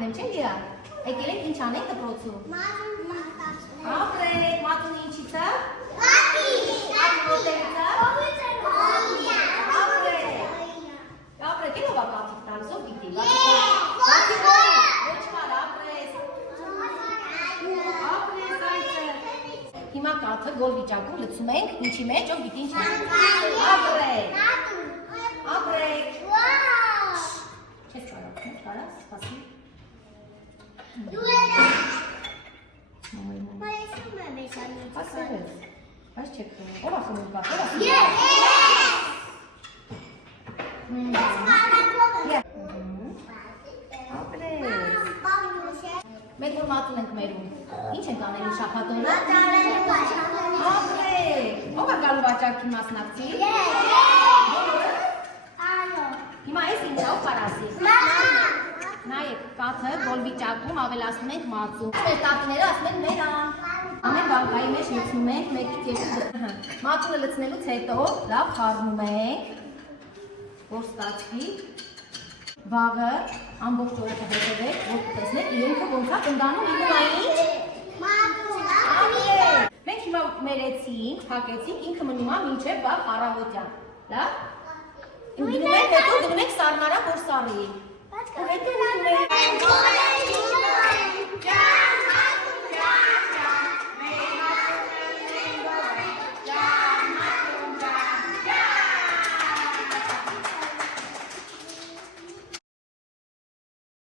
գտնեմ, չէ՞ Լիա։ Եկել ենք ինչ անենք դպրոցում։ Ապրեք, մատուն ինչից է։ Ապրեք, ելով է կաթիկ տալիս, ով գիտի։ Հիմա կաթը գոլ վիճակում լցում ենք, ինչի մեջ, ով գիտի ինչ մեջ։ Ապրեք։ Ապրեք։ Չես չարակ, կարաս, սպասի։ Ասել ես, այս չեք խմում, ով է խմում կաթ, ով է խմում։ Ապրեք։ Մենք որ մատուն ենք մերում, ինչ ենք անելու շաբաթօրը։ Ապրեք, ով է գալու վաճառքի մասնակցի։ Հիմա ես ինչ ով կարասի։ Նայեք, կաթը գոլ վիճակում ավելացնում ենք մածուն։ Մեր տատիները ասում են մերան։ Ամեն բանկայի մեջ լցնում ենք 1-ից 2 մածունը լցնելուց հետո լավ խառնում ենք, որ ստացվի։ Վաղը ամբողջ օրը կհետևեք, որ կտեսնեք իրենքը ոնց է տնտանում լինում ինչ։ Մենք հիմա մերեցինք, փակեցինք, ինքը մնում է մինչև վաղ առավոտյան։ Լավ։ Դնում ենք, հետո դնում ենք սառնարան, որ սառի։ Հետո